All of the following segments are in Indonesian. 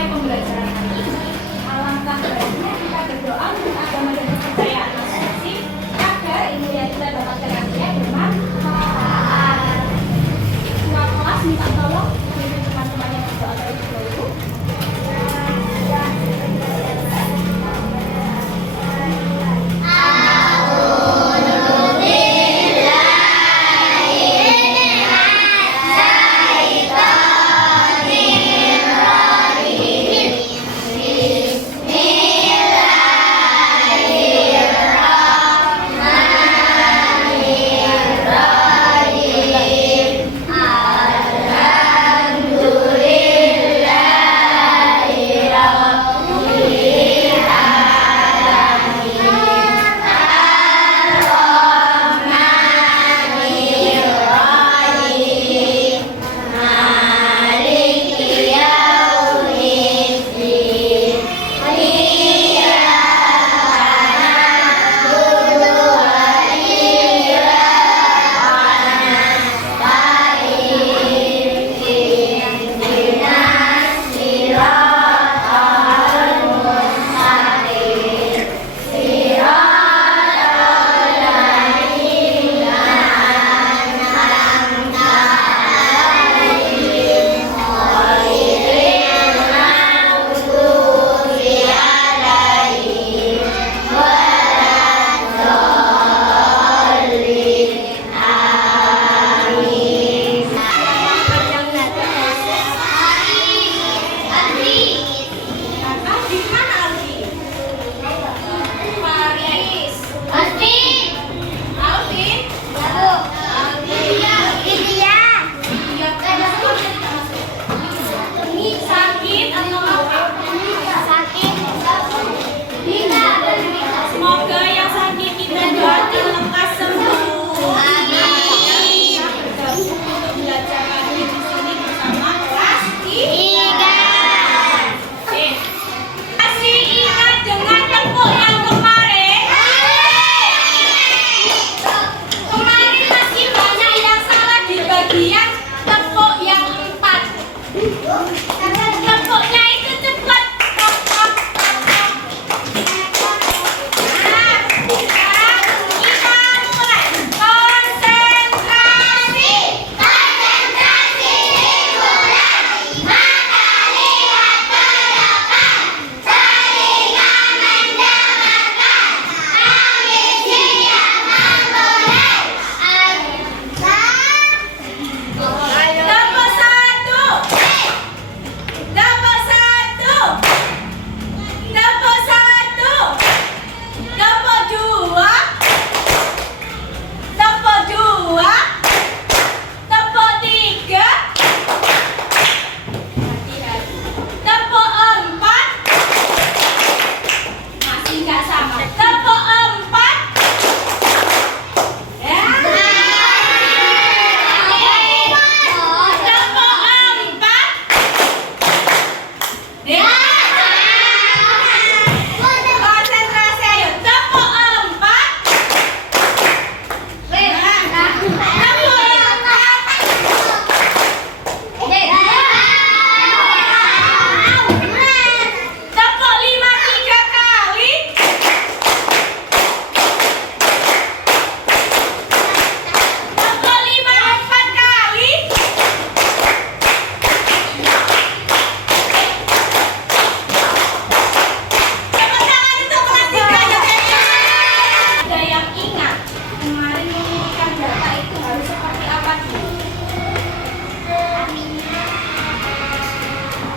memulai pembelajaran kali ini, alangkah baiknya kita berdoa untuk agama dan kepercayaan masing-masing agar ilmu yang kita dapatkan nantinya bermanfaat. Semua kelas minta tolong pimpin teman-teman yang berdoa terlebih dahulu.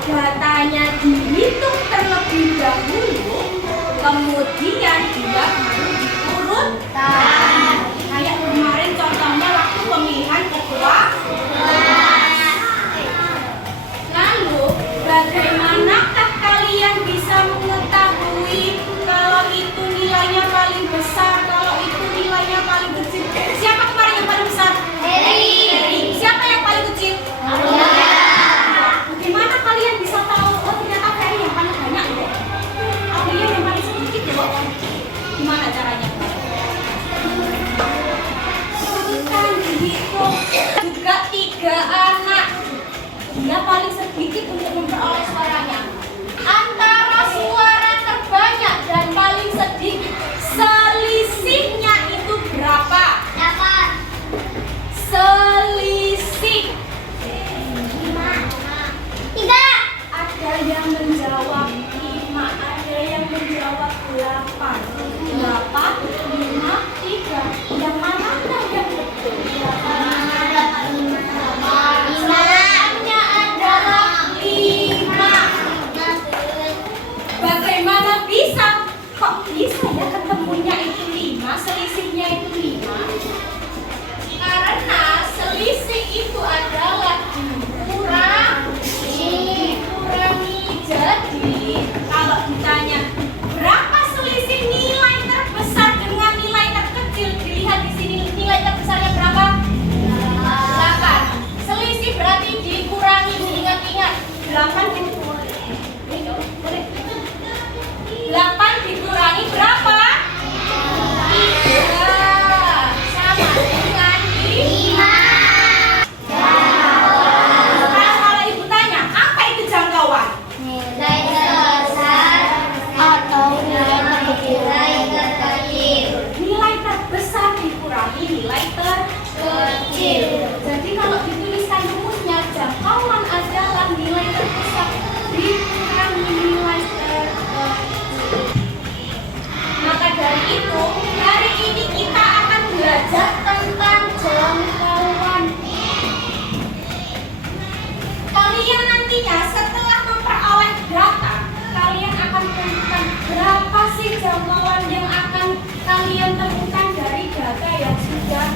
Datanya dihitung terlebih dahulu, kemudian dia baru diurutkan. Kayak kemarin contohnya waktu pemilihan ketua kelas. Lalu, bagaimanakah kalian bisa mengetahui kalau itu nilainya paling besar, kalau itu nilainya paling kecil? Siapa kemarin yang paling besar? Heri. Siapa yang paling kecil? Gimana kalian bisa tahu? Oh, ternyata Ferry yang paling banyak loh. Aulia yang paling sedikit loh. Gimana caranya? Bukan dihitung. Juga 3 anak. Dia paling sedikit untuk memperoleh suaranya. selisih. 3. Ada yang menjawab 5, ada yang menjawab 8. 8, 5, 3. Yang mana yang betul? Jawabannya adalah 5. Bagaimana bisa? Kok bisa ya ketemunya itu 5, selisihnya itu 5? Karena selisih itu adalah dikurangi. Jadi kalau ditanya berapa selisih nilai terbesar dengan nilai terkecil, dilihat di sini nilai terbesarnya berapa? 8. Selisih berarti dikurangi, diingat-ingat. 8 dikurangi berapa? 3. Sama dengan 5. Sekarang kalau ibu tanya, apa itu jangkauan? Nilai terbesar atau nilai terkecil. Nilai terbesar dikurangi nilai terkecil. Jadi kalau dituliskan rumusnya, jangkauan adalah nilai terbesar dikurangi nilai terkecil. Maka dari itu, hari ini kita akan belajar tentang jangkauan. Kalian nantinya setelah memperoleh data, kalian akan tentukan berapa sih jangkauan yang akan kalian temukan dari data yang sudah